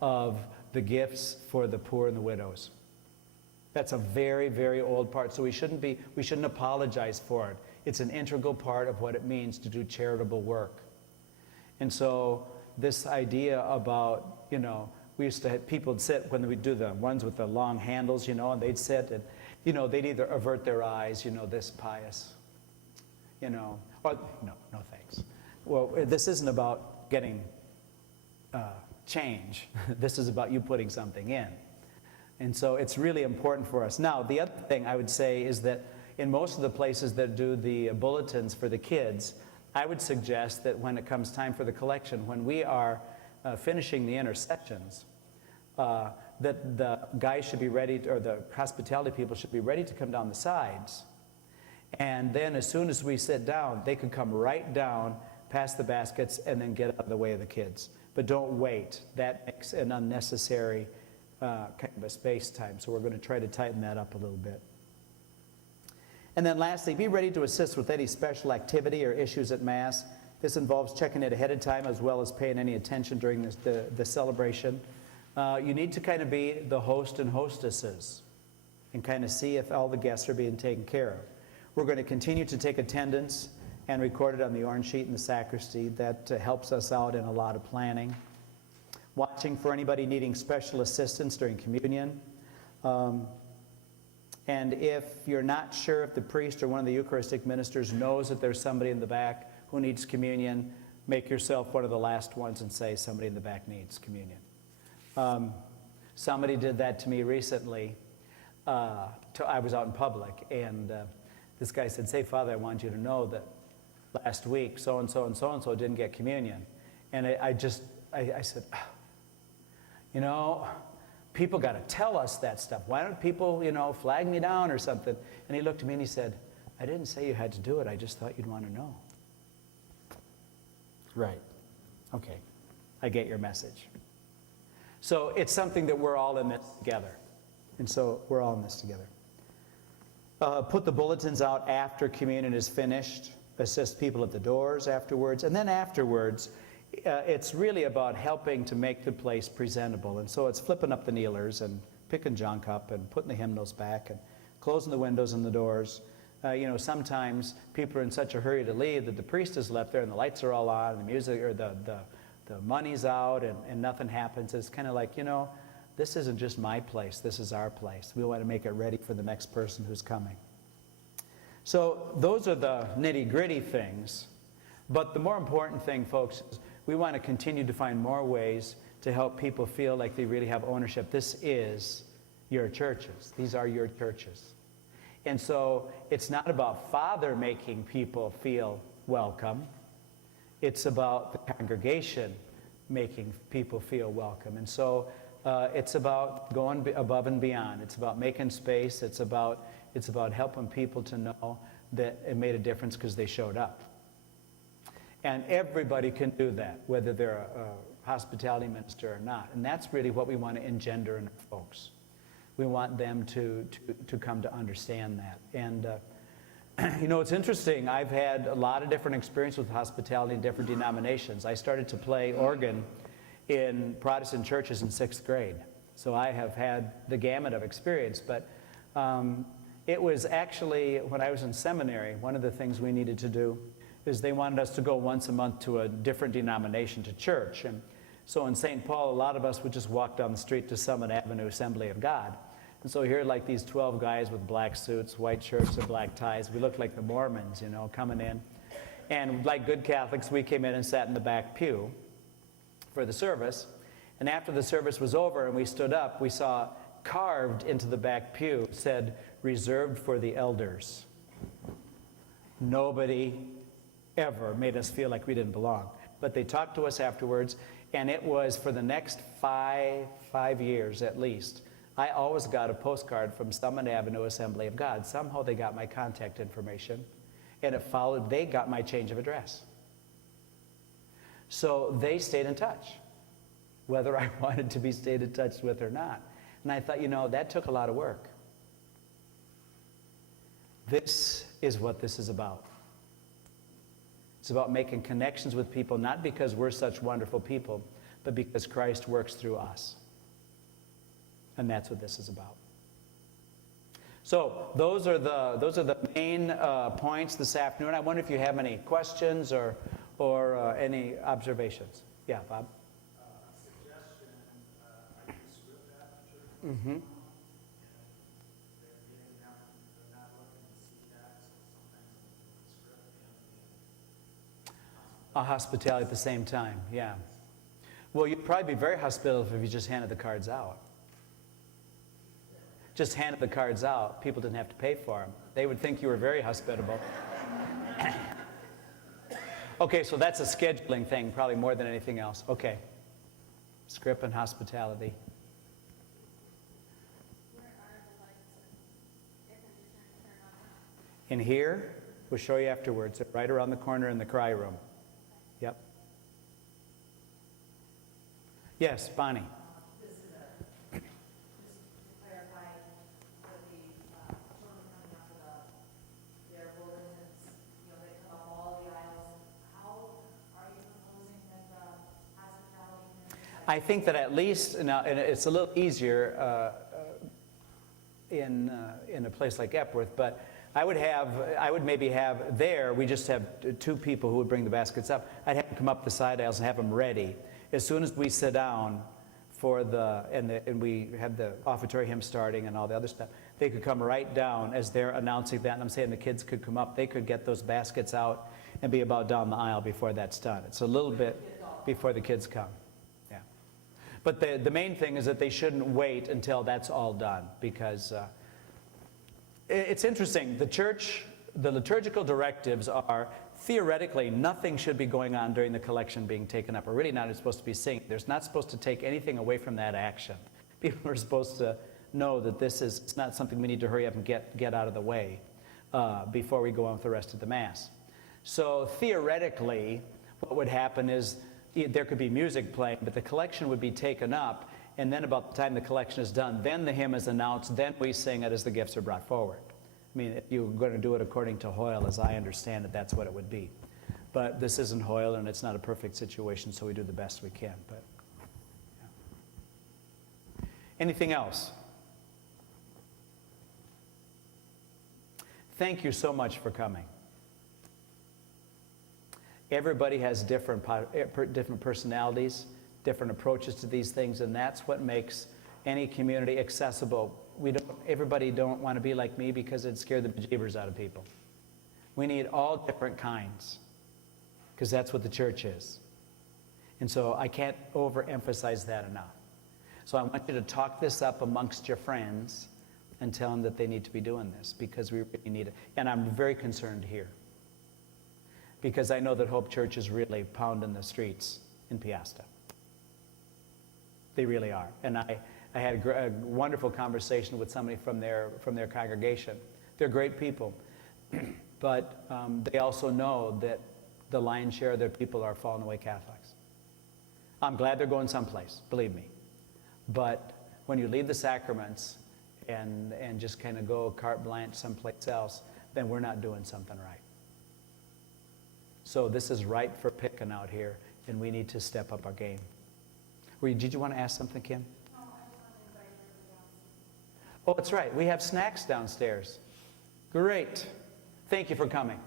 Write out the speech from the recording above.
of the gifts for the poor and the widows. That's a very, very old part, so we shouldn't apologize for it. It's an integral part of what it means to do charitable work. And so this idea about, we used to have people sit when we do the ones with the long handles, and they'd sit and, they'd either avert their eyes, this pious, or no thanks. Well, this isn't about getting change. This is about you putting something in. And so it's really important for us. Now, the other thing I would say is that in most of the places that do the bulletins for the kids, I would suggest that when it comes time for the collection, when we are finishing the intersections, that the guys should be ready, or the hospitality people should be ready to come down the sides. And then as soon as we sit down, they can come right down past the baskets and then get out of the way of the kids. But don't wait. That makes an unnecessary kind of a space time. So we're going to try to tighten that up a little bit. And then lastly, be ready to assist with any special activity or issues at Mass. This involves checking it ahead of time as well as paying any attention during the celebration. You need to kind of be the host and hostesses and kind of see if all the guests are being taken care of. We're going to continue to take attendance and record it on the orange sheet in the sacristy. That helps us out in a lot of planning. Watching for anybody needing special assistance during communion. And if you're not sure if the priest or one of the Eucharistic ministers knows that there's somebody in the back who needs communion, make yourself one of the last ones and say, somebody in the back needs communion. Somebody did that to me recently. I was out in public, and this guy said, say, Father, I want you to know that last week so-and-so and so-and-so didn't get communion. And I said, people got to tell us that stuff. Why don't people, flag me down or something? And he looked at me and he said, I didn't say you had to do it. I just thought you'd want to know. Right. Okay. I get your message. So it's something that we're all in this together. And so we're all in this together. Put the bulletins out after communion is finished. Assist people at the doors afterwards. And then afterwards, it's really about helping to make the place presentable. And so it's flipping up the kneelers and picking junk up and putting the hymnals back and closing the windows and the doors. Sometimes people are in such a hurry to leave that the priest is left there and the lights are all on and the music or the money's out and nothing happens. It's kind of like, this isn't just my place. This is our place. We want to make it ready for the next person who's coming. So those are the nitty-gritty things. But the more important thing, folks, is we want to continue to find more ways to help people feel like they really have ownership. This is your churches. These are your churches. And so it's not about Father making people feel welcome. It's about the congregation making people feel welcome. And so it's about going above and beyond. It's about making space. It's about helping people to know that it made a difference because they showed up. And everybody can do that, whether they're a hospitality minister or not. And that's really what we want to engender in our folks. We want them to come to understand that. And, it's interesting. I've had a lot of different experience with hospitality in different denominations. I started to play organ in Protestant churches in 6th grade. So I have had the gamut of experience. But it was actually, when I was in seminary, one of the things we needed to do is they wanted us to go once a month to a different denomination to church. And so in St. Paul, a lot of us would just walk down the street to Summit Avenue Assembly of God. And so here are like these 12 guys with black suits, white shirts, and black ties. We looked like the Mormons, coming in. And like good Catholics, we came in and sat in the back pew for the service. And after the service was over and we stood up, we saw carved into the back pew said, reserved for the elders. Nobody ever made us feel like we didn't belong. But they talked to us afterwards, and it was for the next five years at least. I always got a postcard from Summit Avenue Assembly of God. Somehow they got my contact information, and it followed, they got my change of address. So they stayed in touch, whether I wanted to be stayed in touch with or not. And I thought, that took a lot of work. This is what this is about. It's about making connections with people, not because we're such wonderful people, but because Christ works through us. And that's what this is about. So those are the main points this afternoon. I wonder if you have any questions or any observations. Yeah, Bob? Suggestion, I used to live that church. Mm-hmm. They're not looking to see that, so sometimes the script A hospitality at the same time, yeah. Well, you'd probably be very hospitable if you just handed the cards out. Just handed the cards out, people didn't have to pay for them. They would think you were very hospitable. Okay, so that's a scheduling thing, probably more than anything else. Okay. Script and hospitality. Where are the lights and air conditioning turned on? In here, we'll show you afterwards, right around the corner in the cry room. Yep. Yes, Bonnie. This is just to clarify, with the children coming up with their bulletins, they come up all the aisles. How are you proposing that the hospitality? I think that at least, now, and it's a little easier in a place like Epworth, but I would maybe have there, we just have two people who would bring the baskets up. I'd have them come up the side aisles and have them ready. As soon as we sit down for and we have the offertory hymn starting and all the other stuff, they could come right down as they're announcing that. And I'm saying the kids could come up, they could get those baskets out and be about down the aisle before that's done. It's a little bit before the kids come. Yeah. But the main thing is that they shouldn't wait until that's all done, because it's interesting. The liturgical directives are, theoretically, nothing should be going on during the collection being taken up. We're really not supposed to be singing. There's not supposed to take anything away from that action. People are supposed to know that it's not something we need to hurry up and get out of the way before we go on with the rest of the Mass. So theoretically, what would happen is there could be music playing, but the collection would be taken up, and then about the time the collection is done, then the hymn is announced, then we sing it as the gifts are brought forward. I mean, if you're going to do it according to Hoyle, as I understand it, that's what it would be. But this isn't Hoyle, and it's not a perfect situation, so we do the best we can. But yeah. Anything else? Thank you so much for coming. Everybody has different personalities, different approaches to these things, and that's what makes any community accessible. Everybody don't want to be like me because it'd scare the bejeebers out of people. We need all different kinds, because that's what the church is. And so I can't overemphasize that enough. So I want you to talk this up amongst your friends and tell them that they need to be doing this, because we really need it. And I'm very concerned here, because I know that Hope Church is really pounding the streets in Piasta. They really are. And I had a wonderful conversation with somebody from their congregation. They're great people, but they also know that the lion's share of their people are fallen away Catholics. I'm glad they're going someplace, believe me. But when you leave the sacraments and just kind of go carte blanche someplace else, then we're not doing something right. So this is ripe for picking out here, and we need to step up our game. Did you want to ask something, Kim? No, I just want to invite everybody else. Oh, that's right. We have snacks downstairs. Great. Thank you for coming.